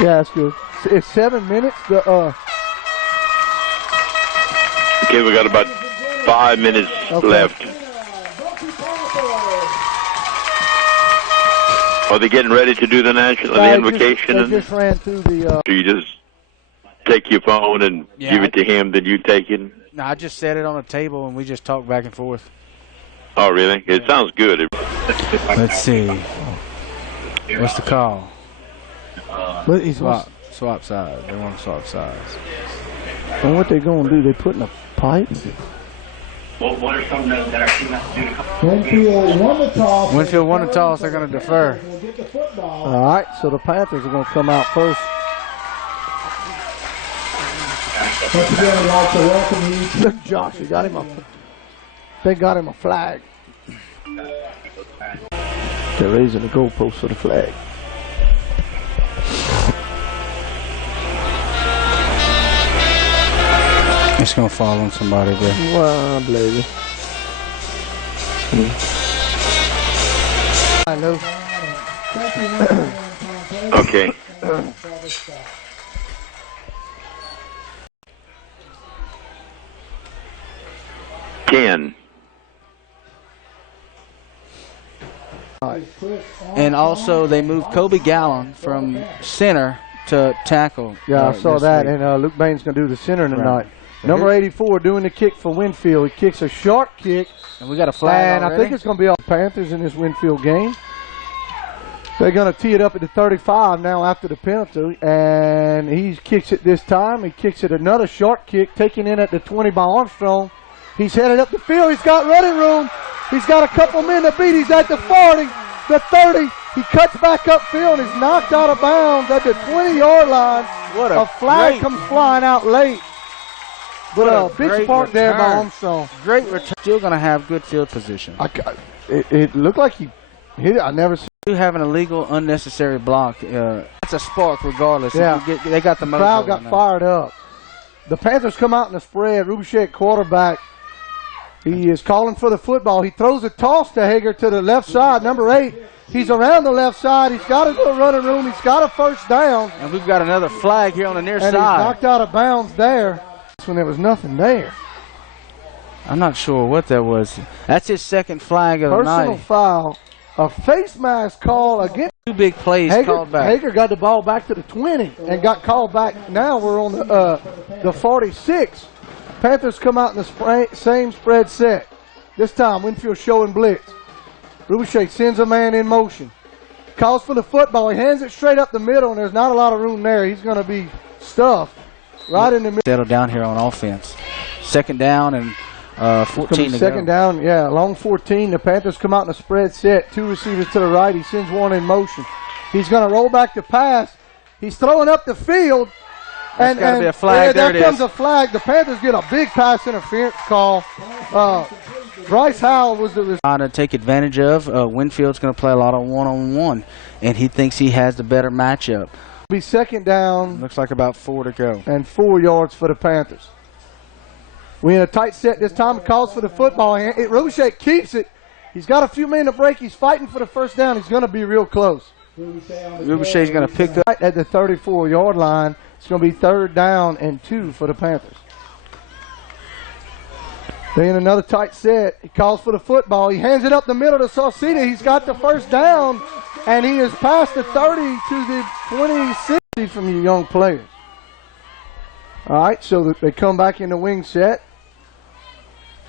Yeah, that's good. It's 7 minutes. Okay, we got about 5 minutes left. Are they getting ready to do the national the invocation? They just ran through the. So you just take your phone and give it to him, then you take it? No, I just set it on a table and we just talk back and forth. Oh, really? It sounds good. Let's see. What's the call? Swap sides. They want to swap sides. And what they going to do? They putting a pipe? What are some that our team has to do to come? Winfield won the toss. Winfield won the toss. They're going to defer. All right, so the Panthers are going to come out first. Once again, I'd like to welcome you. Look, Josh, they got him a flag. They're raising the goalpost for the flag. It's going to fall on somebody there. Wow, baby. I know. Okay. And also, they moved Kobe Gallon from center to tackle. Yeah, I saw that. Week. And Luke Bain's going to do the center tonight. Right. Number 84 doing the kick for Winnfield. He kicks a short kick. And we got a flag And I think it's going to be all Panthers in this Winnfield game. They're going to tee it up at the 35 now after the penalty. And he kicks it this time. He kicks it another short kick, taking in at the 20 by Armstrong. He's headed up the field. He's got running room. He's got a couple men to beat. He's at the 40, the 30. He cuts back upfield and is knocked out of bounds at the 20-yard line. What a flag comes flying out late. But a big spark there by Armstrong. Great return. Still going to have good field position. It looked like he hit it. I never seen. You have an illegal, unnecessary block. That's a spark regardless. Yeah. They got the crowd got fired up. The Panthers come out in the spread. Rubichek, quarterback. He is calling for the football. He throws a toss to Hager to the left side. Number 8. He's around the left side. He's got his little running room. He's got a first down. And we've got another flag here on the near side. And he's knocked out of bounds there. That's when there was nothing there. I'm not sure what that was. That's his second flag of the night. Personal foul. A face mask call against. 2 big plays called back. Hager got the ball back to the 20 and got called back. Now we're on the 46. Panthers come out in the same spread set. This time, Winnfield showing blitz. Rubichek sends a man in motion. Calls for the football. He hands it straight up the middle, and there's not a lot of room there. He's going to be stuffed right in the middle. Settle down here on offense. Second down and 14 to second go. Down, yeah, long 14. The Panthers come out in the spread set. 2 receivers to the right. He sends one in motion. He's going to roll back the pass. He's throwing up the field. That's got to be a flag. There comes a flag. The Panthers get a big pass interference call. Bryce Howell was the trying to take advantage of. Winfield's going to play a lot of one-on-one, and he thinks he has the better matchup. Be second down. Looks like about 4 to go. And 4 yards for the Panthers. We in a tight set this time. It calls for the football. Rubichek keeps it. He's got a few men to break. He's fighting for the first down. He's going to be real close. Rubichek's going to pick up at the 34-yard line. It's going to be 3rd down and 2 for the Panthers. They in another tight set. He calls for the football. He hands it up the middle to Sauceda. He's got the first down, and he is past the 30 to the 26 from you young players. All right, so they come back in the wing set.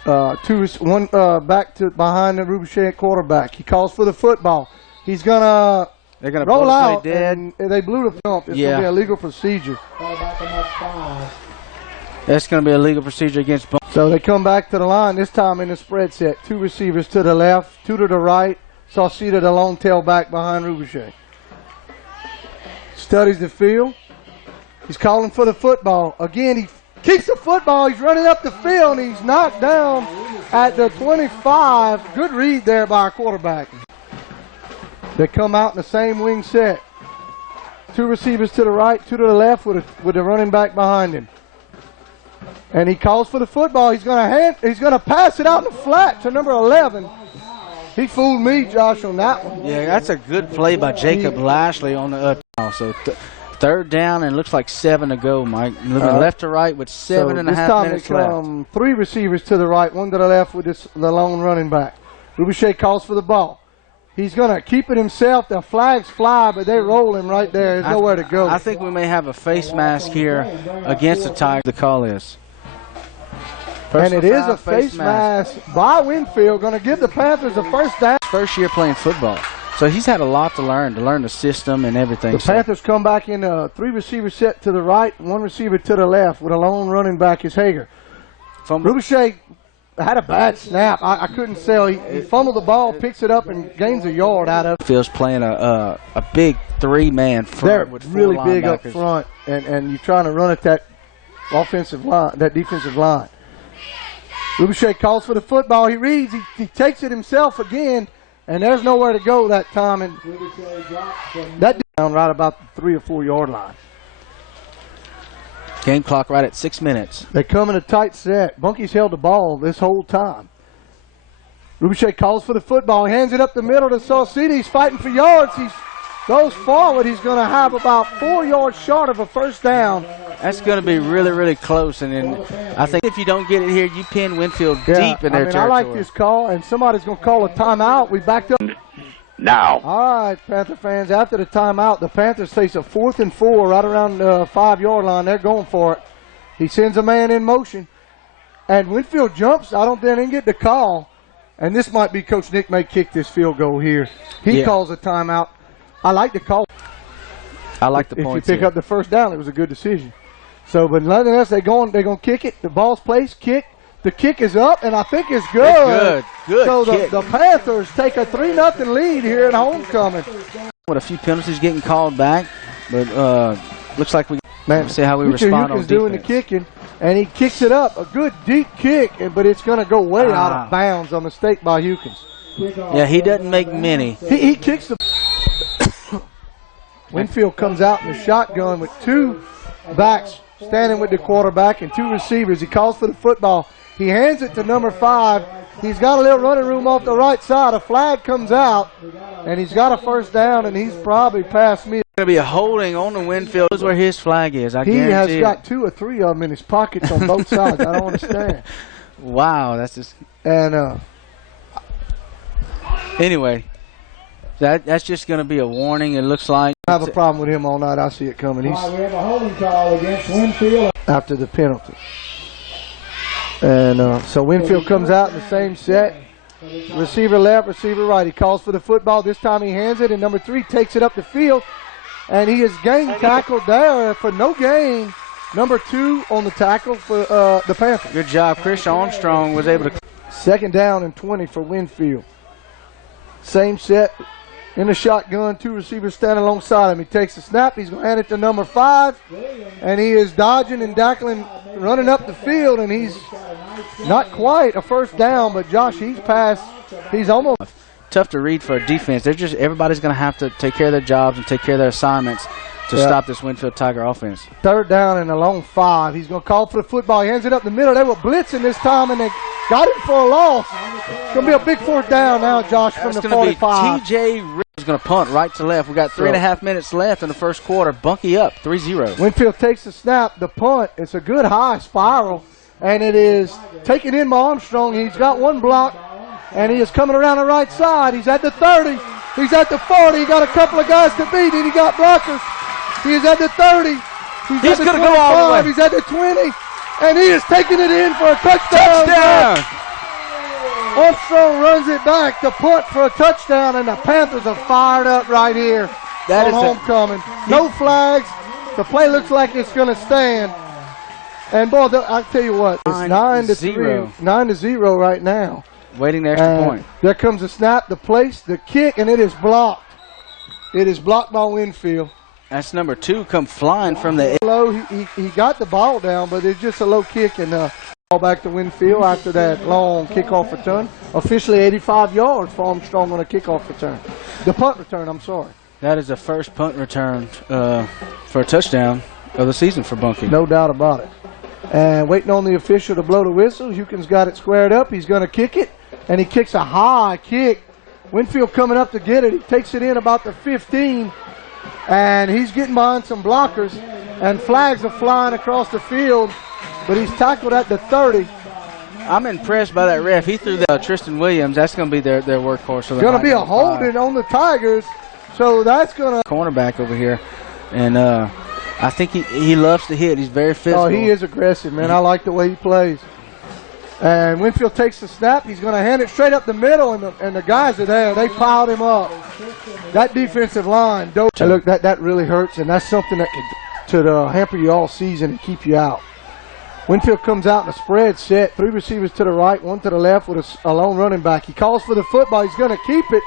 One back to behind the Rubichek quarterback. He calls for the football. He's gonna. They're going to roll out. And they blew the jump. It's going to be a legal procedure. That's going to be a legal procedure against Bunkie. So they come back to the line, this time in the spread set. 2 receivers to the left, 2 to the right. Sauceda, the long tailback behind Rubichek. Studies the field. He's calling for the football. Again, he kicks the football. He's running up the field, and he's knocked down at the 25. Good read there by our quarterback. They come out in the same wing set. 2 receivers to the right, 2 to the left with the running back behind him. And he calls for the football. He's going to pass it out in the flat to number 11. He fooled me, Josh, on that one. Yeah, that's a good play by Jacob Lashley on the so 3rd down, and it looks like 7 to go, Mike. Moving left to right with 7.5 minutes left. 3 receivers to the right, 1 to the left with the lone running back. Rubichet calls for the ball. He's going to keep it himself. The flags fly, but they roll him right there. There's nowhere to go. I think we may have a face mask here against the Tigers. The call is. And it is a face mask by Winnfield. Going to give the Panthers a first down. First year playing football. So he's had a lot to learn the system and everything. The Panthers come back in a 3 receiver set to the right, 1 receiver to the left with a lone running back is Hager. Rubichet had a bad snap. I couldn't say. He fumbled the ball, picks it up, and gains a yard out of it. Field's playing a big 3-man front. They're with really big up front, and you're trying to run at that offensive line, that defensive line. Rubichet calls for the football. He reads. He takes it himself again, and there's nowhere to go that time. And that down right about the 3 or 4 yard line. Game clock right at 6 minutes. They come in a tight set. Bunkie's held the ball this whole time. Rubichet calls for the football. He hands it up the middle to Sauceda. He's fighting for yards. He goes forward. He's going to have about 4 yards short of a first down. That's going to be really, really close. And then I think if you don't get it here, you pin Winnfield deep in their territory. I like this call, and somebody's going to call a timeout. We backed up. Now. All right, Panther fans, after the timeout, the Panthers face a 4th and 4 right around the 5-yard line. They're going for it. He sends a man in motion, and Winnfield jumps. I don't think they didn't get the call, and this might be Coach Nick may kick this field goal here. He calls a timeout. I like the call. I like the points. If you pick up the first down, it was a good decision. So, but nonetheless, they're going to kick it. The ball's placed, kick. The kick is up, and I think it's good. Good so kick. the Panthers take a 3-0 lead here at homecoming. With a few penalties getting called back, but looks like we see how we respond on defense. Doing the kicking, and he kicks it up. A good deep kick, but it's going to go way out of bounds. A mistake by Hukins. Yeah, he doesn't make many. He kicks the. Winnfield comes out in the shotgun with 2 backs standing with the quarterback and 2 receivers. He calls for the football. He hands it to number 5. He's got a little running room off the right side. A flag comes out, and he's got a first down, and he's probably past me. Going to be a holding on the Winnfield. That's where his flag is. I guarantee he has got 2 or 3 of them in his pockets on both sides. I don't understand. Wow, that's just. And anyway, that's just going to be a warning. It looks like. I have a problem with him all night. I see it coming. We have a holding call against Winnfield after the penalty. And so Winnfield comes out in the same set. Receiver left, receiver right. He calls for the football. This time he hands it, and number 3 takes it up the field. And he is gang tackled there for no gain. Number 2 on the tackle for the Panthers. Good job. Chris Armstrong was able to. 2nd down and 20 for Winnfield. Same set. In the shotgun, 2 receivers standing alongside him. He takes the snap. He's going to hand it to number 5. And he is dodging and dackling, running up the field, and he's not quite a first down, but Josh, he's past. He's almost. Tough to read for a defense. They're just everybody's going to have to take care of their jobs and take care of their assignments to stop this Winnfield Tiger offense. 3rd down and a long 5. He's going to call for the football. He hands it up the middle. They were blitzing this time, and they got him for a loss. It's going to be a big 4th down now, Josh, from the 45. T.J. is going to punt right to left. We got 3.5 minutes left in the first quarter. Bunkie up 3-0. Winnfield takes the snap, the punt. It's a good high spiral, and it is taken in by Armstrong. He's got 1 block, and he is coming around the right side. He's at the 30. He's at the 40. He got a couple of guys to beat, and he got blockers. He is at the 30. He's going to go all the way. He's at the 20, and he is taking it in for a touchdown. Armstrong runs it back, the punt for a touchdown, and the Panthers are fired up right here on homecoming. No flags. The play looks like it's going to stand. And, boy, I'll tell you what, it's 9-0. 9-0 right now. Waiting the extra point. There comes the snap, the place, the kick, and it is blocked. It is blocked by Winnfield. That's number 2 come flying from the. Low, he got the ball down, but it's just a low kick, and ball back to Winnfield after that long kickoff return. Officially 85 yards for Armstrong on a kickoff return. The punt return, I'm sorry. That is the first punt return for a touchdown of the season for Bunkie. No doubt about it. And waiting on the official to blow the whistle. Hukins got it squared up. He's going to kick it, and he kicks a high kick. Winnfield coming up to get it. He takes it in about the 15. and he's getting behind some blockers, and flags are flying across the field, but he's tackled at the 30. I'm impressed by that ref. He threw the Tristan Williams. That's going to be their workhorse. It's going to be a holding on the Tigers, so that's going to. Cornerback over here, and I think he loves to hit. He's very physical. Oh, he is aggressive, man. I like the way he plays. And Winnfield takes the snap. He's going to hand it straight up the middle, and the guys are there. They piled him up. That defensive line, look, that really hurts, and that's something that could hamper you all season and keep you out. Winnfield comes out in a spread set. 3 receivers to the right, 1 to the left with a lone running back. He calls for the football. He's going to keep it.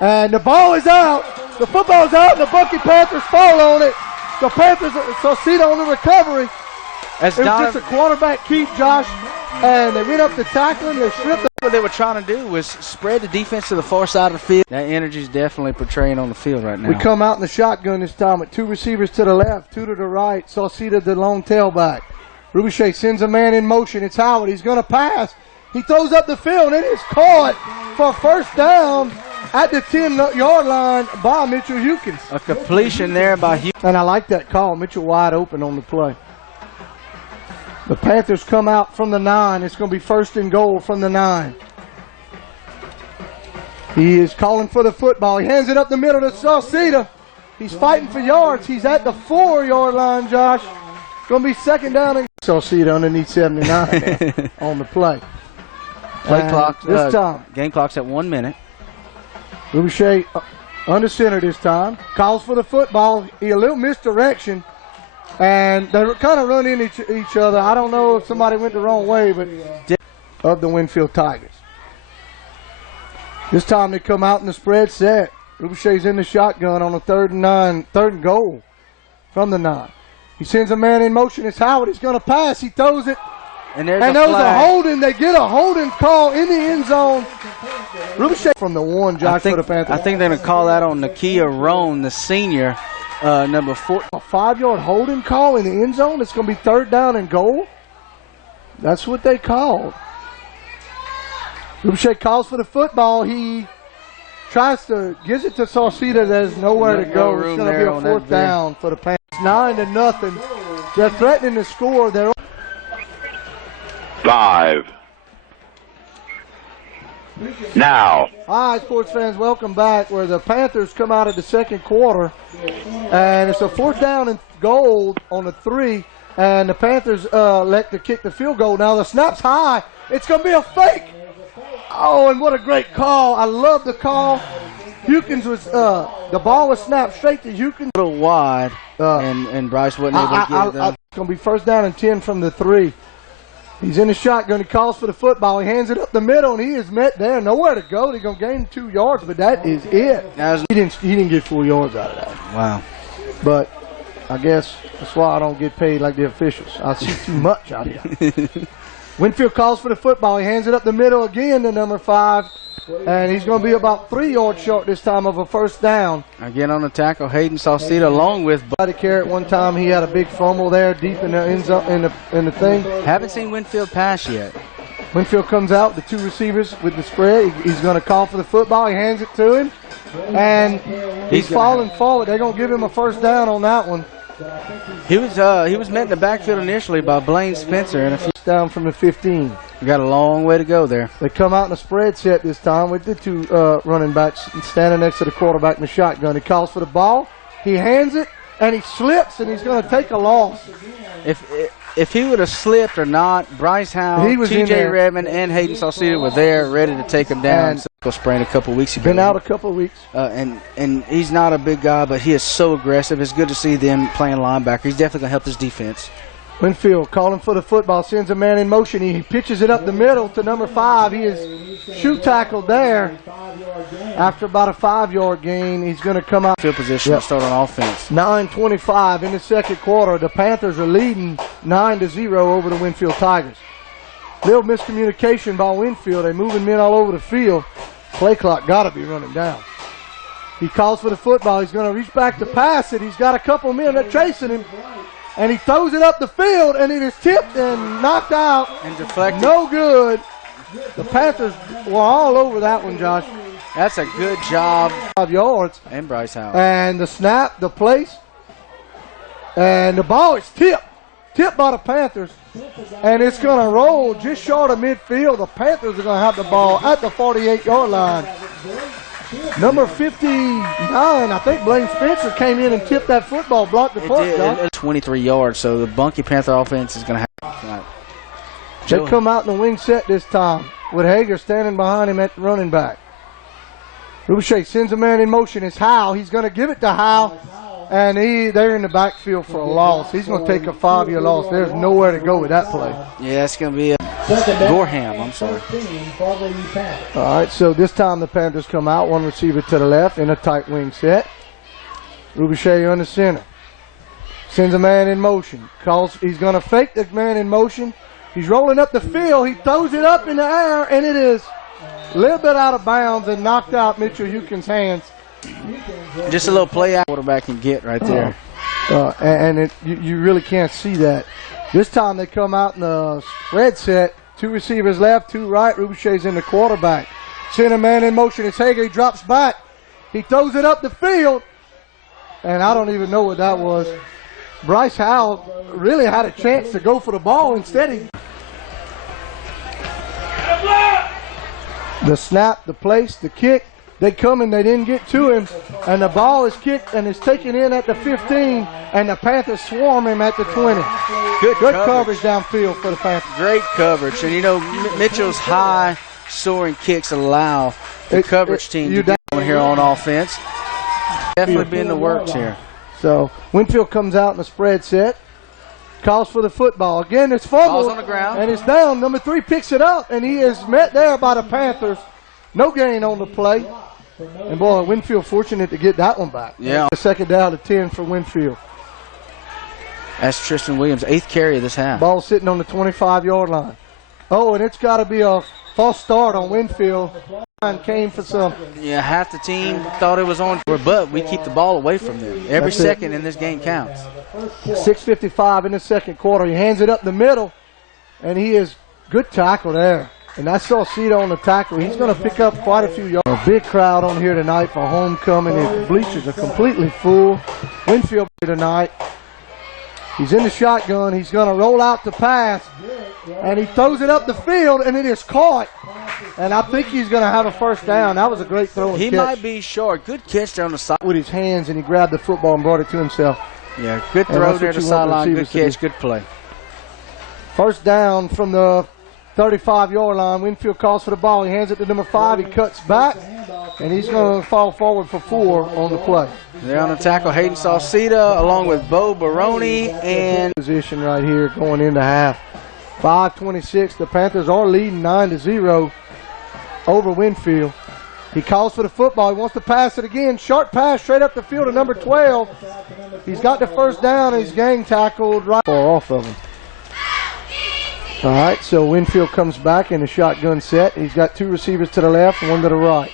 And the ball is out. The football is out, and the Bunkie Panthers fall on it. The Panthers, Saucedo on the recovery. It was just a quarterback keep, Josh. And they went up to tackle him. They stripped him. What they were trying to do was spread the defense to the far side of the field. That energy is definitely portraying on the field right now. We come out in the shotgun this time with 2 receivers to the left, 2 to the right. Saucedo, the lone tailback. Rubichet sends a man in motion. It's Howard. He's going to pass. He throws up the field, and it is caught for first down at the 10-yard line by Mitchell Hukins. A completion there by Hukins. And I like that call. Mitchell wide open on the play. The Panthers come out from the 9. It's going to be 1st and goal from the 9. He is calling for the football. He hands it up the middle to Saucedo. He's fighting for yards. He's at the 4-yard line, Josh. Going to be 2nd down and Saucedo underneath 79 on the play. Play clock. This time. Game clock's at 1 minute. Rubichet under center this time. Calls for the football. A little misdirection. And they kind of run into each other. I don't know if somebody went the wrong way, but of the Winnfield Tigers. This time they come out in the spread set. Rubichet's in the shotgun on a 3rd and goal from the 9. He sends a man in motion. It's Howard. He's going to pass. He throws it. And there's a holding. They get a holding call in the end zone. Rubichet from the 1, Josh, for the Panthers. I think they're going to call that on Nakia Roan, the senior, number 4. A 5-yard holding call in the end zone. It's going to be 3rd down and goal. That's what they called. Rubichet calls for the football. He gives it to Saucedo. There's nowhere to go. It's going to be a 4th down for the Panthers. 9-0. They're threatening to score. They're 5. Now. All right, sports fans, welcome back. Where the Panthers come out of the 2nd quarter, and it's a 4th down and goal on a 3, and the Panthers elect to kick the field goal. Now the snap's high. It's going to be a fake. Oh, and what a great call. I love the call. Hukins was, the ball was snapped straight to Hukins. A little wide, and Bryce wasn't able to get it done. It's going to be 1st down and 10 from the 3. He's in the shotgun. He calls for the football. He hands it up the middle, and he is met there. Nowhere to go. They're going to gain 2 yards, but that is it. He didn't get 4 yards out of that. Wow. But I guess that's why I don't get paid like the officials. I see too much out here. Winnfield calls for the football. He hands it up the middle again to number 5. And he's going to be about 3 yards short this time of a 1st down. Again on the tackle, Hayden Saucedo along with Buddy Carrot. One time he had a big fumble there deep in the end zone, in the thing. Haven't seen Winnfield pass yet. Winnfield comes out, the 2 receivers with the spread. He's going to call for the football. He hands it to him. And he's falling forward. They're going to give him a 1st down on that one. He was met in the backfield initially by Blaine Spencer, and a few down from the 15. We got a long way to go there. They come out in a spread set this time with the 2 running backs standing next to the quarterback in the shotgun. He calls for the ball. He hands it, and he slips, and he's going to take a loss. If he would have slipped or not, Bryce Howe, T.J. Redmond, and Hayden Saucedo were there ready to take him down. Sprained a couple weeks ago. Been out a couple of weeks. And he's not a big guy, but he is so aggressive. It's good to see them playing linebacker. He's definitely going to help this defense. Winnfield calling for the football, sends a man in motion. He pitches it up the middle to number 5. He is shoe tackled there. After about a 5-yard gain, he's going to come out. Field position to start on offense. 9:25 in the 2nd quarter. The Panthers are leading 9-0 over the Winnfield Tigers. Little miscommunication by Winnfield. They're moving men all over the field. Play clock got to be running down. He calls for the football. He's going to reach back to pass it. He's got a couple men that are chasing him. And he throws it up the field, and it is tipped and knocked out. And deflected. No good. The Panthers were all over that one, Josh. That's a good job. 5 yards. And Bryce Howell. And the snap, the place. And the ball is tipped. Tipped by the Panthers. And it's going to roll just short of midfield. The Panthers are going to have the ball at the 48-yard line. Number 59, I think Blaine Spencer came in and tipped that football, blocked the punt. It 23 yards, so the Bunkie Panther offense is going to have tonight. They come out in the wing set this time with Hager standing behind him at the running back. Rubichet sends a man in motion. It's Howe. He's going to give it to Howe, and they're in the backfield for a loss. He's going to take a 5-year loss. There's nowhere to go with that play. Yeah, it's going to be a Gorham, I'm sorry. All right, so this time the Panthers come out, one receiver to the left in a tight wing set. Rubichet on the center. Sends a man in motion. He's going to fake the man in motion. He's rolling up the field. He throws it up in the air, and it is a little bit out of bounds and knocked out Mitchell Hukin's hands. Just a little play out quarterback can get right there. You really can't see that. This time they come out in the spread set. 2 receivers left, 2 right. Rubichet's in the quarterback. Send a man in motion. It's Hager. He drops back. He throws it up the field. And I don't even know what that was. Bryce Howell really had a chance to go for the ball. Instead, the snap, the place, the kick, they come and they didn't get to him, and the ball is kicked and is taken in at the 15, and the Panthers swarm him at the 20. Good coverage downfield for the Panthers. Great coverage, and you know Mitchell's high soaring kicks allow the coverage team to get on here on offense. Definitely be in the works here. So Winnfield comes out in the spread set. Calls for the football. Again, it's fumbled. Ball's on the ground. And it's down. Number 3 picks it up, and he is met there by the Panthers. No gain on the play. And, boy, Winnfield fortunate to get that one back. Yeah. The second down to 10 for Winnfield. That's Tristan Williams, 8th carry of this half. Ball sitting on the 25-yard line. Oh, and it's got to be a false start on Winnfield. Came for some. Yeah, half the team thought it was on, but we keep the ball away from them. Every second in this game counts. 6:55 in the second quarter. He hands it up the middle, and he is good tackle there. And I saw Cito on the tackle. He's going to pick up quite a few yards. A big crowd on here tonight for homecoming. The bleachers are completely full. Winnfield tonight. He's in the shotgun. He's going to roll out the pass, and he throws it up the field, and it is caught. And I think he's going to have a first down. That was a great throw and catch. He might be short. Good catch there on the side. With his hands, and he grabbed the football and brought it to himself. Yeah, good throw there to the sideline. Good catch, good play. First down from the 35-yard line. Winnfield calls for the ball. He hands it to number 5. He cuts back, and he's going to fall forward for 4 on the play. They're on the tackle. Hayden Salcida along with Bo Baroni and position right here going into half. 5:26. The Panthers are leading 9-0 over Winnfield. He calls for the football. He wants to pass it again. Short pass straight up the field to number 12. He's got the first down, and he's gang tackled right off of him. All right, so Winnfield comes back in the shotgun set. He's got 2 receivers to the left and 1 to the right.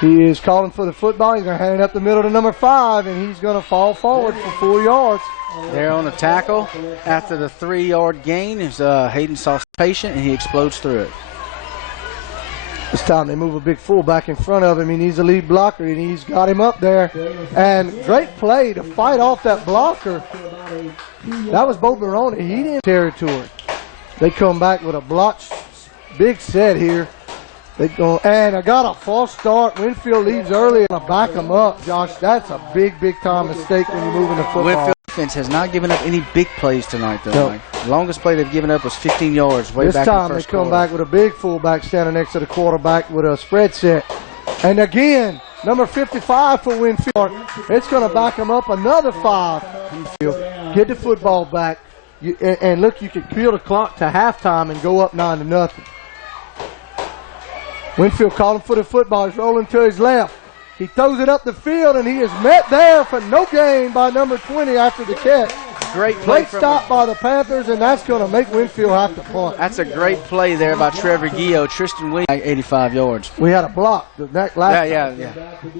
He is calling for the football. He's going to hand it up the middle to number 5, and he's going to fall forward for 4 yards. There on the tackle. After the 3-yard gain is Hayden Sauce patient, and he explodes through it. This time they move a big fullback in front of him. He needs a lead blocker, and he's got him up there. And great play to fight off that blocker. That was Bo Baroni. He didn't territory. They come back with a blocked big set here. They go, and I got a false start. Winnfield leaves early, and I back them up, Josh. That's a big, big-time mistake when you're moving the football. Winnfield defense has not given up any big plays tonight, though. No. Mike. The longest play they've given up was 15 yards way back in the first quarter. This time they come back with a big fullback standing next to the quarterback with a spread set. And again, number 55 for Winnfield. It's going to back them up another 5. Get the football back. And look, you can kill the clock to halftime and go up 9-0. Winnfield calling for the football. He's rolling to his left. He throws it up the field, and he is met there for no gain by number 20 after the catch. Great play. Great stop by the Panthers, and that's going to make Winnfield have to punt. That's a great play there by Trevor Gio. Tristan Williams, 85 yards. We had a block. Yeah.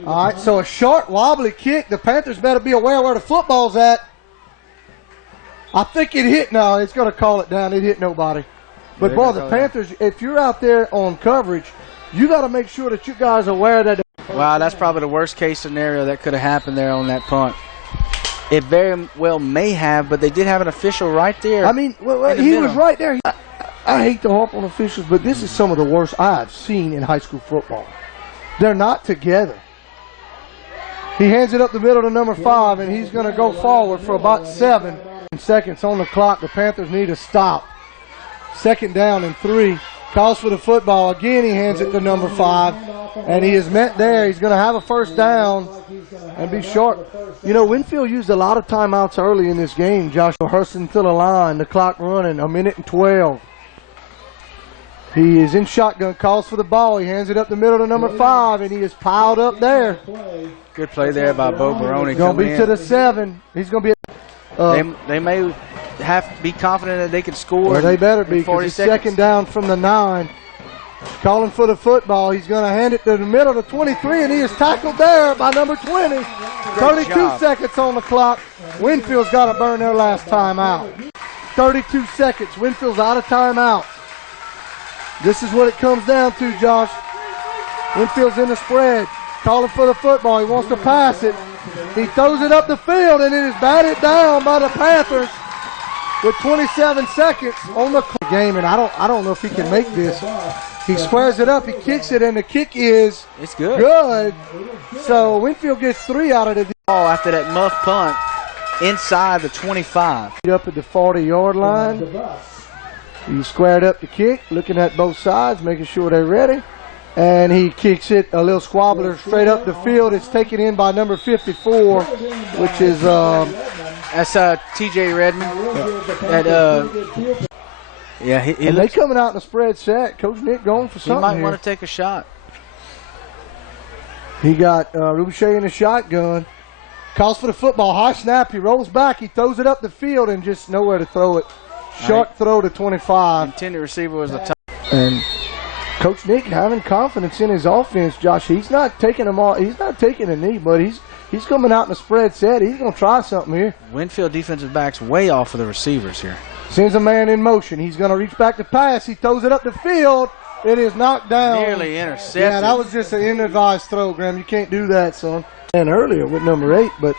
All right, so a short, wobbly kick. The Panthers better be aware where the football's at. I think it hit. No, it's going to call it down. It hit nobody. But, boy, the Panthers, if you're out there on coverage, You got to make sure that you guys are aware that. Wow, that's probably the worst case scenario that could have happened there on that punt. It very well may have, but they did have an official right there. I mean, he was right there. I hate to harp on officials, but this is some of the worst I've seen in high school football. They're not together. He hands it up the middle to number 5, and he's going to go forward for about 7 seconds on the clock. The Panthers need a stop. 2nd down and 3. Calls for the football. Again, he hands it to number 5, and he is met there. He's going to have a 1st down and be short. You know, Winnfield used a lot of timeouts early in this game. Josh rehearsing to the line. The clock running, 1:12. He is in shotgun, calls for the ball. He hands it up the middle to number 5, and he is piled up there. Good play there by Bo Baroni. Going to be to the 7. He's going to be. They may have to be confident that they can score. Well, they better be, because it's 2nd down from the 9. Calling for the football. He's going to hand it to the middle to 23, and he is tackled there by number 20. 32 seconds on the clock. Winnfield's got to burn their last timeout. 32 seconds. Winnfield's out of timeout. This is what it comes down to, Josh. Winfield's in the spread. Calling for the football. He wants to pass it. He throws it up the field, and it is batted down by the Panthers with 27 seconds on the game. And I don't know if he can make this. He squares it up. He kicks it, and the kick is good. So Winnfield gets 3 out of the ball after that muff punt inside the 25. Up at the 40-yard line. He squared up the kick, looking at both sides, making sure they're ready. And he kicks it, a little squabbler, straight up the field. It's taken in by number 54, which is that's T.J. Redmond. And they coming out in the spread set. Coach Nick going for something. He might want to take a shot. He got Rubiche in the shotgun. Calls for the football. High snap. He rolls back. He throws it up the field and just nowhere to throw it. Short throw to 25. Intended receiver was a top. And Coach Nick having confidence in his offense, Josh. He's not taking them all. He's not taking a knee, but he's coming out in the spread set. He's going to try something here. Winnfield defensive back's way off of the receivers here. Sends a man in motion. He's going to reach back to pass. He throws it up the field. It is knocked down. Nearly intercepted. Yeah, that was just an inadvised throw, Graham. You can't do that, son. And earlier with number 8, but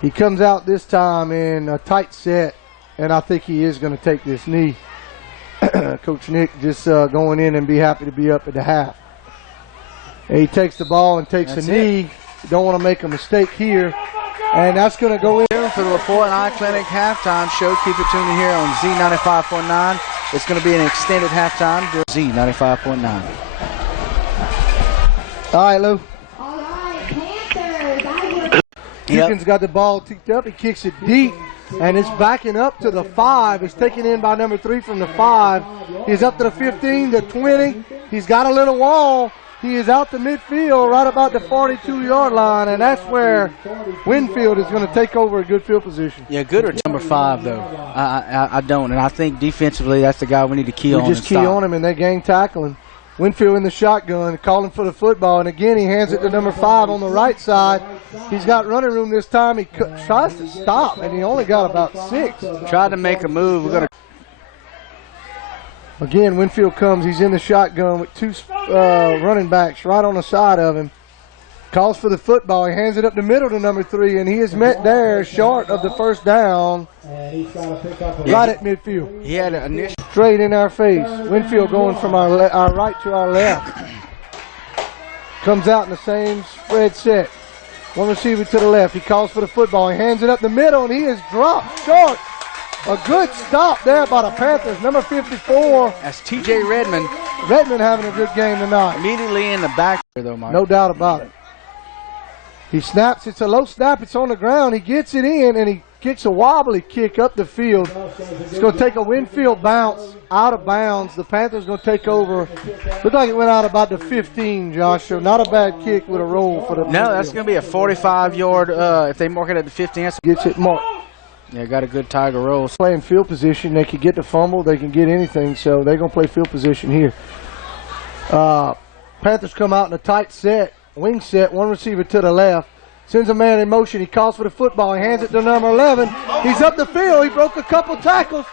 he comes out this time in a tight set, and I think he is going to take this knee. Coach Nick just going in and be happy to be up at the half. And he takes the ball and takes a knee. Don't want to make a mistake here. And that's going to go in. For the LaFoy and Eye Clinic halftime show. Keep it tuned in here on Z95.9. It's going to be an extended halftime. Z95.9. All right, Lou. All right, Panthers. Deacon's got the ball ticked up. He kicks it deep. And it's backing up to the 5. It's taken in by number 3 from the 5. He's up to the 15, the 20. He's got a little wall. He is out to midfield right about the 42-yard line, and that's where Winnfield is going to take over a good field position. Yeah, good or number 5, though. I don't, and I think defensively that's the guy we need to key on. We just key on him, and they gang tackling. Winnfield in the shotgun, calling for the football, and again he hands it to number 5 on the right side. He's got running room this time. He tries to stop, and he only got about 6. Tried to make a move. We're going to. Again, Winnfield comes. He's in the shotgun with 2 running backs right on the side of him. Calls for the football. He hands it up the middle to number 3, and he is met there short of the 1st down. Right at midfield. He had an initial. Straight in our face. Winnfield going from our right to our left. Comes out in the same spread set. One receiver to the left. He calls for the football. He hands it up the middle, and he is dropped short. A good stop there by the Panthers. Number 54. That's T.J. Redmond. Redmond having a good game tonight. Immediately in the back there, though, Mike. No doubt about it. He snaps. It's a low snap. It's on the ground. He gets it in, and he kicks a wobbly kick up the field. It's going to take a Winnfield bounce out of bounds. The Panthers going to take over. Looked like it went out about the 15, Josh. So not a bad kick with a roll for the. No, that's going to be a 45-yard. If they mark it at the 15, that's gets it marked. Yeah, got a good Tiger roll. Playing field position. They can get the fumble. They can get anything. So they're going to play field position here. Panthers come out in a tight set, wing set, one receiver to the left. Sends a man in motion. He calls for the football. He hands it to number 11. He's up the field. He broke a couple tackles.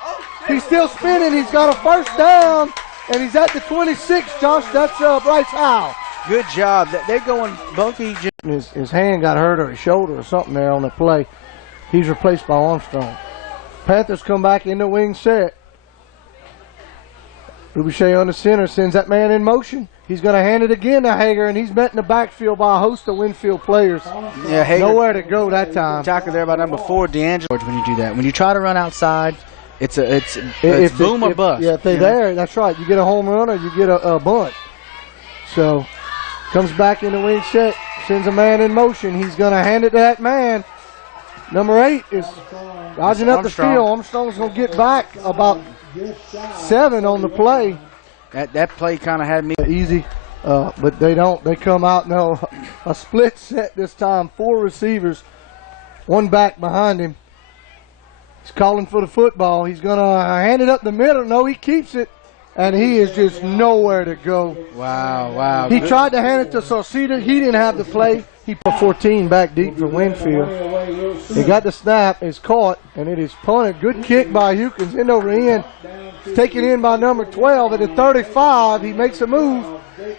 He's still spinning. He's got a 1st down and he's at the 26, Josh. That's Bryce Howell. Good job. They're going Bunkie. His hand got hurt or his shoulder or something there on the play. He's replaced by Armstrong. Panthers come back in the wing set. Rubiche on the center sends that man in motion. He's going to hand it again to Hager, and he's met in the backfield by a host of Winnfield players. Yeah, Hager. Nowhere to go that time. Tackle there by number 4, D'Angelo. When you do that, when you try to run outside, it's boom or bust. Yeah, if they're there, that's right. You get a home run or you get a bunt. So comes back in the wing set, sends a man in motion. He's going to hand it to that man. Number 8 is dodging up the field. Armstrong's going to get back about 7 on the play. That play kind of had me easy, but they don't. They come out now a split set this time. 4 receivers, 1 back behind him. He's calling for the football. He's going to hand it up the middle. No, he keeps it, and he is just nowhere to go. Wow. He tried to hand it to Sauceda. He didn't have the play. He put 14 back deep for Winnfield. He got the snap. It's caught, and it is punted. Good kick by Hukins. End over end. Taken in by number 12 at the 35. He makes a move,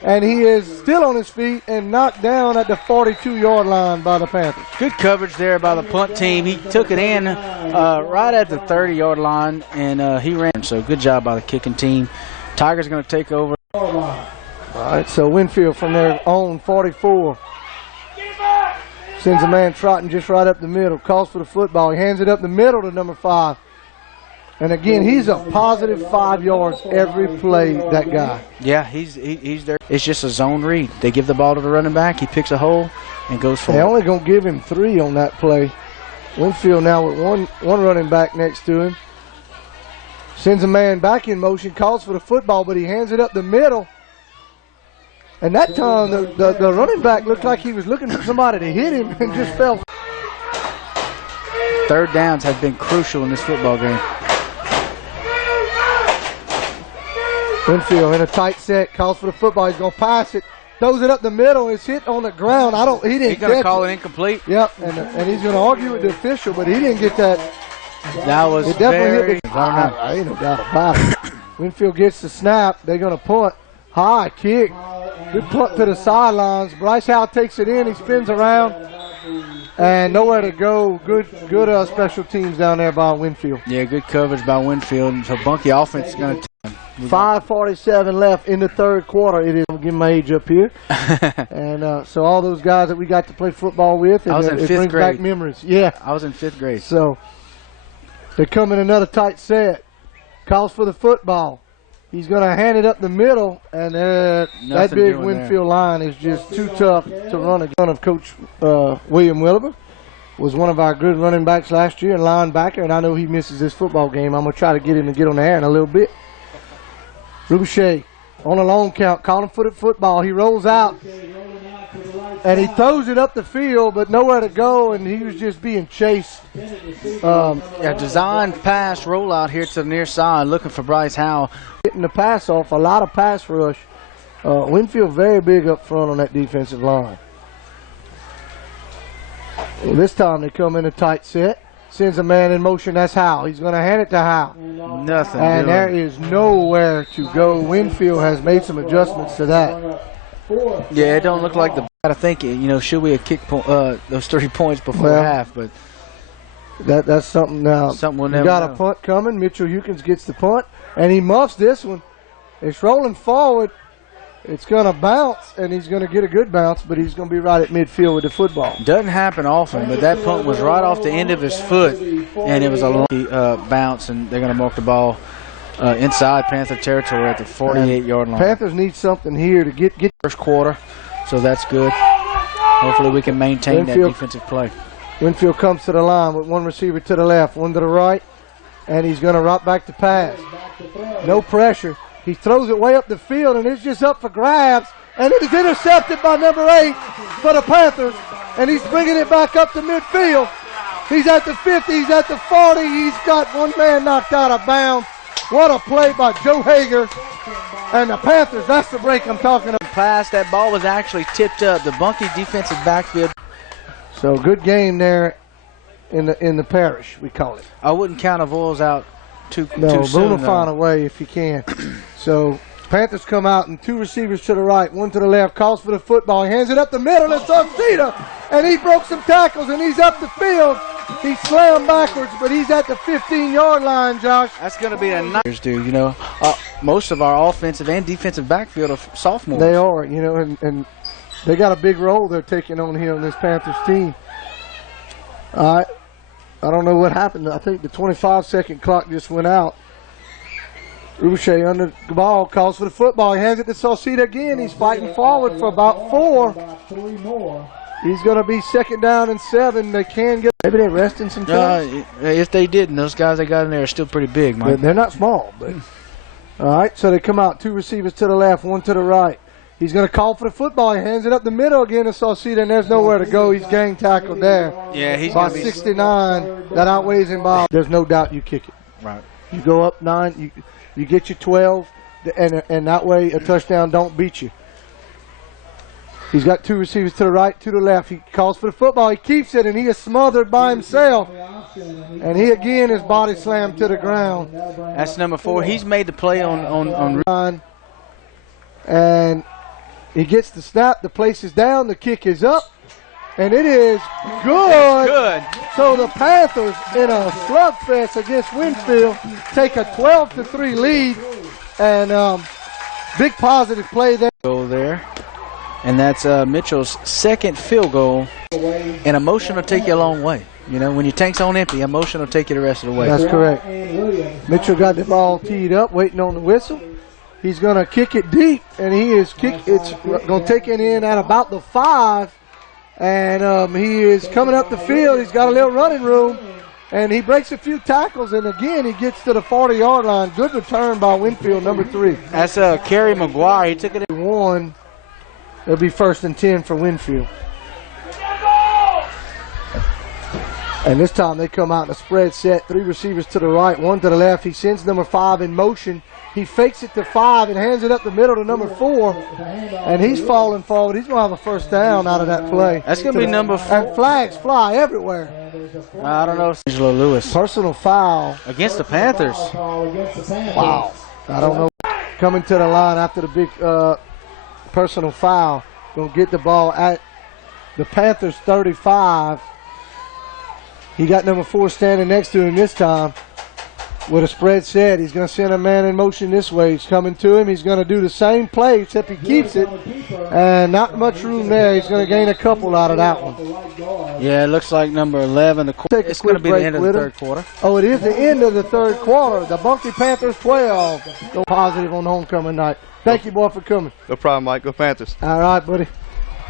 and he is still on his feet and knocked down at the 42-yard line by the Panthers. Good coverage there by the punt team. He took it in right at the 30-yard line, and he ran. So good job by the kicking team. Tigers going to take over. All right, so Winnfield from their own 44. Sends a man trotting just right up the middle. Calls for the football. He hands it up the middle to number 5. And again, he's a positive 5 yards every play, that guy. Yeah, he's there. It's just a zone read. They give the ball to the running back. He picks a hole and goes for it. They're only going to give him 3 on that play. Winnfield now with one running back next to him. Sends a man back in motion, calls for the football, but he hands it up the middle. And that time, the running back looked like he was looking for somebody to hit him and just fell. Third downs have been crucial in this football game. Winnfield in a tight set, calls for the football. He's going to pass it, throws it up the middle. It's hit on the ground. He didn't. He's going to call it incomplete. Yep, and he's going to argue with the official, but he didn't get that. That was it definitely very. Hit the, I ain't no doubt about it. Winnfield gets the snap. They're going to punt. High kick. Good punt to the sidelines. Bryce Howell takes it in. He spins around. And nowhere to go. Good special teams down there by Winnfield. Yeah, good coverage by Winnfield. So Bunkie offense is going to. 5:47 left in the third quarter. It is. I'm giving my age up here. And so all those guys that we got to play football with. I was in 5th brings grade. Back memories. Yeah. I was in 5th grade. So they come in another tight set. Calls for the football. He's going to hand it up the middle, and that big Winnfield line is just too tough to run against. Of Coach William Williber was one of our good running backs last year and linebacker, and I know he misses this football game. I'm going to try to get him to get on the air in a little bit. Rubiche on a long count, calling for the football. He rolls out, and he throws it up the field, but nowhere to go, and he was just being chased. Designed pass rollout here to the near side, looking for Bryce Howell. Getting the pass off, a lot of pass rush. Winnfield very big up front on that defensive line. Well, this time they come in a tight set. Sends a man in motion. That's Howell. He's going to hand it to Howell. Nothing. And there is nowhere to go. Winnfield has made some adjustments to that. Yeah, it don't look like the. I think should we have kicked those 3 points before half, but that's something now. Something we'll you never got know. A punt coming. Mitchell Hukins gets the punt, and he muffs this one. It's rolling forward. It's going to bounce, and he's going to get a good bounce, but he's going to be right at midfield with the football. Doesn't happen often, but that punt was right off the end of his foot, and it was a long bounce, and they're going to mark the ball inside Panther territory at the 48-yard line. Panthers need something here to get first quarter, so that's good. Hopefully we can maintain that defensive play. Winnfield comes to the line with one receiver to the left, one to the right, and he's going to rock back to pass. No pressure. He throws it way up the field, and it's just up for grabs. And it is intercepted by number 8 for the Panthers. And he's bringing it back up to midfield. He's at the 50. He's at the 40. He's got one man knocked out of bounds. What a play by Joe Hager. And the Panthers, that's the break I'm talking about. Pass, that ball was actually tipped up. The Bunkie defensive backfield. So good game there in the parish, we call it. I wouldn't count Avoyles out too No, soon. Boone will find a way if he can. So Panthers come out and 2 receivers to the right, 1 to the left, calls for the football. He hands it up the middle. It's Sauceda, and he broke some tackles, and he's up the field. He slammed backwards, but he's at the 15-yard line, Josh. That's going to be a nice dude, you know. Most of our offensive and defensive backfield are sophomores. They are, you know, and they got a big role they're taking on here on this Panthers team. All right. I don't know what happened. I think the 25-second clock just went out. Ruche under the ball, calls for the football. He hands it to Sauceda again. He's fighting forward for about 4. He's going to be 2nd down and 7. They can get. Maybe they're resting some time. If they didn't, those guys they got in there are still pretty big, Mike. They're not small. But all right, so they come out. 2 receivers to the left, 1 to the right. He's going to call for the football. He hands it up the middle again to Sauceda, and there's nowhere to go. He's gang tackled there. Yeah, he's by 69. That outweighs him by. There's no doubt you kick it. Right. You go up 9. You get your 12, and that way a touchdown don't beat you. He's got 2 receivers to the right, 2 to the left. He calls for the football. He keeps it, and he is smothered by himself. And he again is body slammed to the ground. That's number 4. He's made the play on. And he gets the snap. The place is down. The kick is up. And it is good. It's good. So the Panthers, in a slugfest against Winnfield, take a 12-3 lead. And big positive play there. Goal there. And that's Mitchell's 2nd field goal. And emotion will take you a long way. You know, when your tank's on empty, emotion will take you the rest of the way. That's correct. Mitchell got the ball teed up, waiting on the whistle. He's going to kick it deep, and it's going to take it in at about the 5. And he is coming up the field. He's got a little running room, and he breaks a few tackles, and again he gets to the 40-yard line. Good return by Winnfield, number 3. That's Kerry McGuire. He took it in 1. It'll be 1st and 10 for Winnfield. And this time they come out in a spread set. 3 receivers to the right, 1 to the left. He sends number 5 in motion. He fakes it to 5 and hands it up the middle to number 4. And he's falling forward. He's going to have a 1st down out of that play. That's going to be number 4. And flags fly everywhere. I don't know. Angelo Lewis. Personal foul. Against the Panthers. Wow. I don't know. Coming to the line after the big personal foul. Going to get the ball at the Panthers 35. He got number 4 standing next to him this time. With a spread set, he's going to send a man in motion this way. He's coming to him. He's going to do the same play, except he keeps it. And not much room there. He's going to gain a couple out of that one. Yeah, it looks like number 11. It's going to be the end of the 3rd quarter. Oh, it is the end of the 3rd quarter. The Bunkie Panthers 12. Go positive on homecoming night. Thank you, boy, for coming. No problem, Mike. Go Panthers. All right, buddy.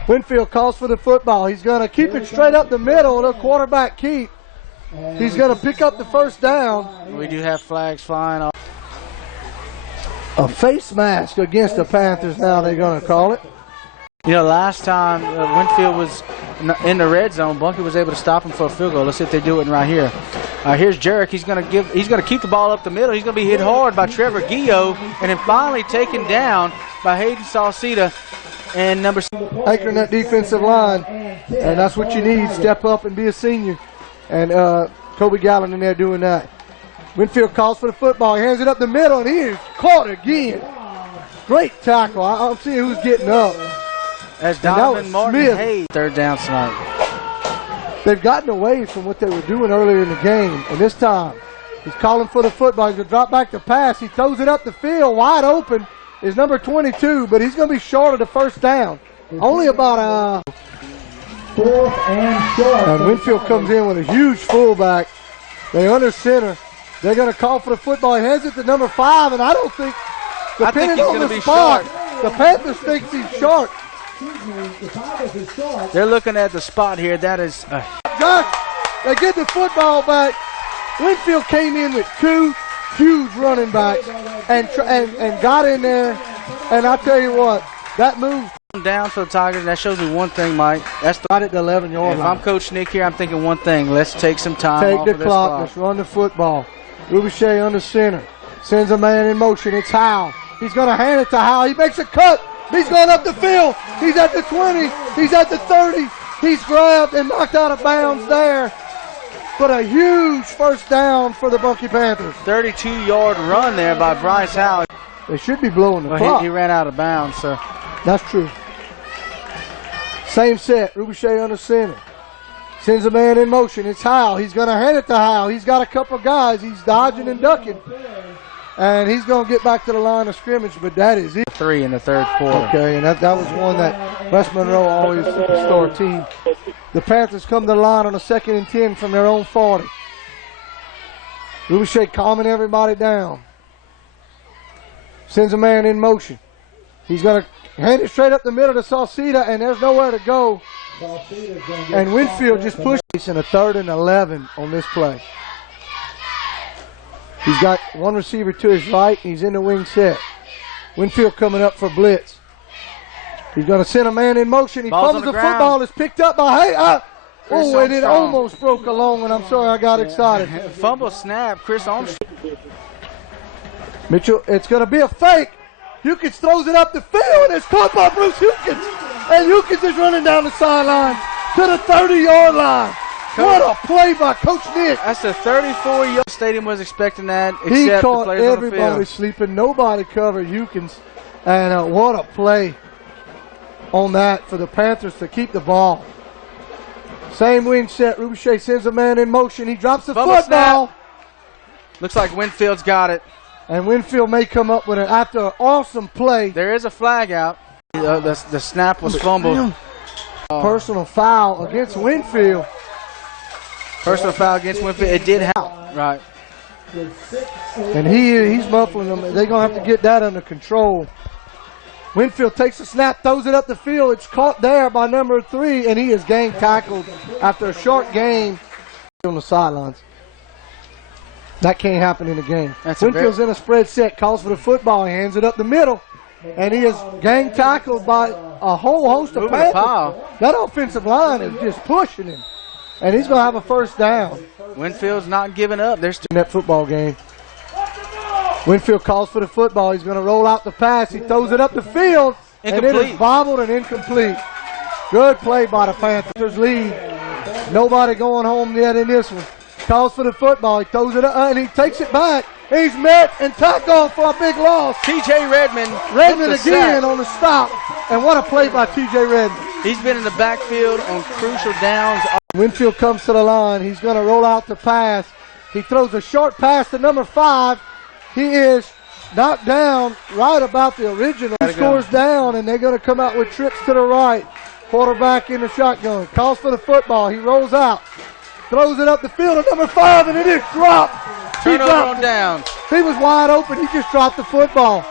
Winnfield calls for the football. He's going to keep it straight up the middle. The quarterback keep. He's going to pick up the 1st down. We do have flags flying off. A face mask against the Panthers now they're going to call it. You know, last time Winnfield was in the red zone, Bunkie was able to stop him for a field goal. Let's see if they do it right here. Here's Jarek. He's going to keep the ball up the middle. He's going to be hit hard by Trevor Guillot, and then finally taken down by Hayden Sauceda and number 6. Anchoring that defensive line, and that's what you need. Step up and be a senior. And Kobe Gallen in there doing that. Winnfield calls for the football. He hands it up the middle, and he is caught again. Great tackle. I'm seeing who's getting up. As Donovan Martin Hayes, 3rd down tonight. They've gotten away from what they were doing earlier in the game. And this time, he's calling for the football. He's going to drop back the pass. He throws it up the field. Wide open is number 22, but he's going to be short of the 1st down. Only about 4th and short. And Winnfield comes in with a huge fullback. They under center. They're going to call for the football. He hands it to number 5, and I don't think, depending on the spot, the Panthers think he's short. They're looking at the spot here. That is. Josh, they get the football back. Winnfield came in with 2 huge running backs and got in there. And I tell you what, that move down for the Tigers. That shows me one thing, Mike. That's right at the 11-yard line. If I'm Coach Nick here, I'm thinking one thing. Let's take some time. Take off the of clock. Let's run the football. Rubiche under center. Sends a man in motion. It's Howell. He's going to hand it to Howell. He makes a cut. He's going up the field. He's at the 20. He's at the 30. He's grabbed and knocked out of bounds there. But a huge 1st down for the Bunkie Panthers. 32-yard run there by Bryce Howell. They should be blowing the Well, clock. he ran out of bounds, so. That's true. Same set. Rubichet under center. Sends a man in motion. It's Howe. He's going to hand it to Howe. He's got a couple guys. He's dodging and ducking. And he's going to get back to the line of scrimmage, but that is it. 3 in the third quarter. Okay, and that was one that West Monroe always superstar team. The Panthers come to the line on a 2nd and 10 from their own 40. Rubichet calming everybody down. Sends a man in motion. He's going to hand it straight up the middle to Sauceda, and there's nowhere to go. And Winnfield just pushed in a 3rd and 11 on this play. He's got one receiver to his right. He's in the wing set. Winnfield coming up for blitz. He's going to send a man in motion. He fumbles the football. It's picked up by oh, and it almost broke a long one. I'm sorry, I got excited. Fumble snap, Chris Armstrong. Mitchell, it's going to be a fake. Hukins throws it up the field, and it's caught by Bruce Hukins. And Hukins is running down the sideline to the 30-yard line. What a play by Coach Nick. That's a 34-yard. Stadium was expecting that, except he the caught players on the everybody field. sleeping. Nobody covered Hukins. And what a play on that for the Panthers to keep the ball. Same wing set. Rubichet sends a man in motion. He drops the Fumble football. snap. Looks like Winfield's got it. And Winnfield may come up with it after an awesome play. There is a flag out. The snap was fumbled. Personal foul against Winnfield. Personal foul against Winfield. It did happen. Right. And he's muffling them. They're going to have to get that under control. Winnfield takes the snap, throws it up the field. It's caught there by number 3, and he is gang tackled after a short game on the sidelines. That can't happen in a game. Winfield's in a spread set, calls for the football, he hands it up the middle, and he is gang tackled by a whole host of Panthers. That offensive line is just pushing him, and he's going to have a first down. Winfield's not giving up. They're still in that football game. Winnfield calls for the football. He's going to roll out the pass. He throws it up the field, and it is bobbled and incomplete. Good play by the Panthers. Lead. Nobody going home yet in this one. Calls for the football. He throws it up, and he takes it back. He's met and tackled for a big loss. T.J. Redmond again on the stop. And what a play by T.J. Redmond. He's been in the backfield on crucial downs. Winnfield comes to the line. He's going to roll out the pass. He throws a short pass to number 5. He is knocked down right about the original. He scores down, and they're going to come out with trips to the right. Quarterback in the shotgun. Calls for the football. He rolls out. Throws it up the field to number 5, and it is dropped. Turnover on down. He was wide open. He just dropped the football.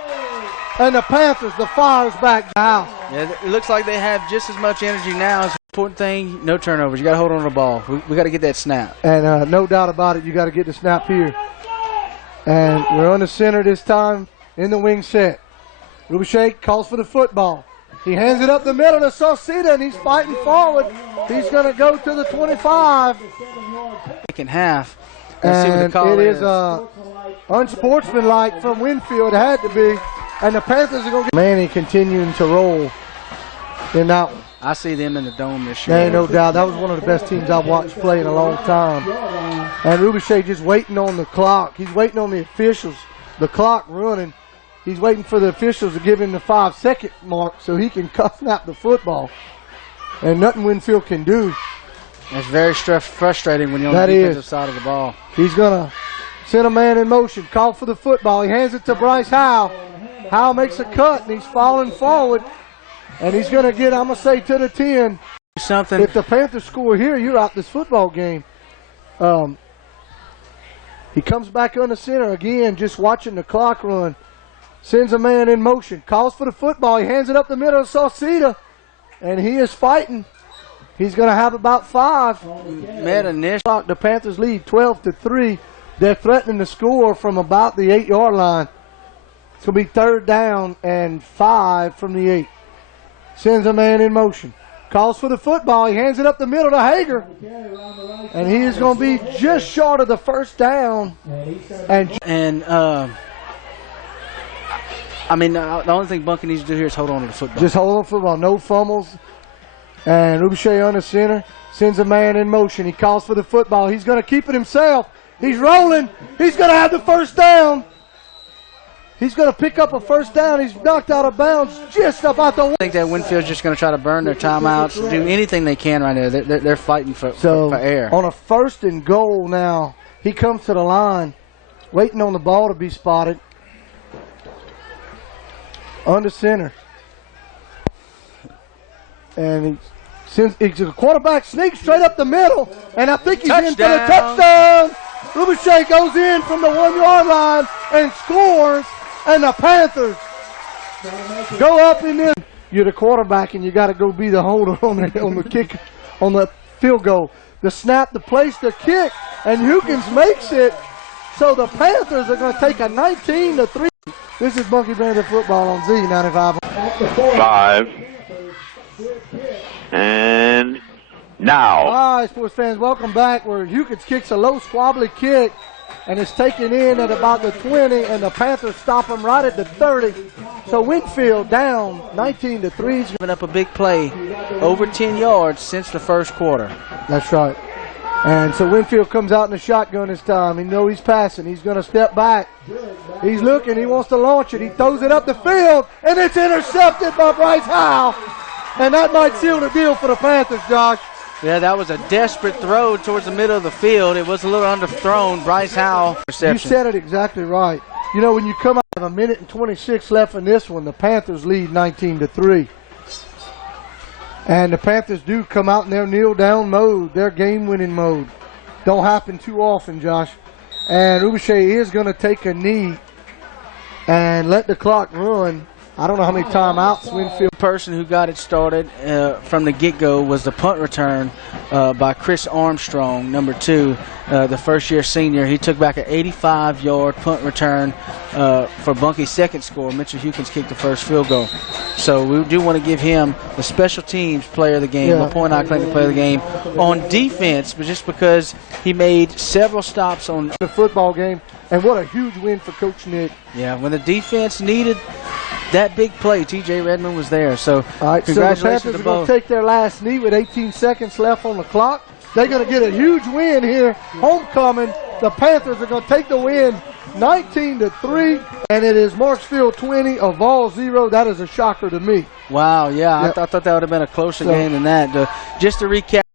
And the Panthers, the Fire's back now. Yeah, it looks like they have just as much energy now. It's an important thing, no turnovers. You got to hold on to the ball. We got to get that snap. And no doubt about it, you got to get the snap here. And we're on the center this time in the wing set. Rubichet calls for the football. He hands it up the middle to Sauceda, and he's fighting forward. He's going to go to the 25. Second half. And it is unsportsmanlike from Winnfield. It had to be. And the Panthers are going to get Manny continuing to roll in that one. I see them in the dome this year. There ain't no doubt. That was one of the best teams I've watched play in a long time. And Rubichet just waiting on the clock. He's waiting on the officials. The clock running. He's waiting for the officials to give him the 5-second mark so he can snap the football. And nothing Winnfield can do. It's very frustrating when you're on the defensive side of the ball. He's going to send a man in motion. Call for the football. He hands it to Bryce Howe. Howe makes a cut, and he's falling forward. And he's going to get, I'm going to say, to the 10. Something. If the Panthers score here, you're out this football game. He comes back on the center again, just watching the clock run. Sends a man in motion. Calls for the football. He hands it up the middle to Sauceda. And he is fighting. He's going to have about 5. The Panthers lead 12-3. They're threatening to score from about the 8-yard line. It's going to be 3rd down and 5 from the 8. Sends a man in motion. Calls for the football. He hands it up the middle to Hager. And he is going to be just short of the first down. I mean, the only thing Bunkie needs to do here is hold on to the football. Just hold on to the football. No fumbles. And Rubichet on the center. Sends a man in motion. He calls for the football. He's going to keep it himself. He's rolling. He's going to have the first down. He's going to pick up a first down. He's knocked out of bounds just about the. I think that Winfield's just going to try to burn their timeouts, do anything they can right now. They're fighting for air. On a 1st and goal now, he comes to the line, waiting on the ball to be spotted. Under center. And the quarterback sneaks straight up the middle, and I think he's in for the touchdown. Rubichet goes in from the 1-yard line and scores, and the Panthers go up in this. You're the quarterback, and you got to go be the holder on the kick, on the field goal. The snap, the place, the kick, and Hukins makes it. So the Panthers are going to take a 19-3. This is Bunkie Bandit football on Z95. 5. And now. All right, sports fans, welcome back. Where Hukins kicks a low squabbly kick, and it's taken in at about the 20, and the Panthers stop him right at the 30. So Winnfield down 19-3. He's given up a big play, over 10 yards since the first quarter. That's right. And so Winnfield comes out in the shotgun this time. He knows he's passing. He's going to step back. He's looking. He wants to launch it. He throws it up the field, and it's intercepted by Bryce Howell. And that might seal the deal for the Panthers, Josh. Yeah, that was a desperate throw towards the middle of the field. It was a little underthrown. Bryce Howell. You said it exactly right. You know, when you come out of a minute and 26 left in this one, the Panthers lead 19-3. And the Panthers do come out in their kneel-down mode, their game-winning mode. Don't happen too often, Josh. And Rubichet is going to take a knee and let the clock run. I don't know how many timeouts Winnfield. The person who got it started from the get-go was the punt return by Chris Armstrong, number 2, the first-year senior. He took back an 85-yard punt return for Bunkie's second score. Mitchell Hukins kicked the first field goal. So we do want to give him the special teams player of the game, the point I claim to player of the game. On defense, but just because he made several stops on the football game, and what a huge win for Coach Nick. Yeah, when the defense needed that big play, T.J. Redmond was there. So, all right, congratulations so the Panthers are going to take their last knee with 18 seconds left on the clock. They're going to get a huge win here. Homecoming. The Panthers are going to take the win 19-3, and it is Marksville 20, Oval 0. That is a shocker to me. Wow, yeah. I thought that would have been a closer game than that. Just to recap.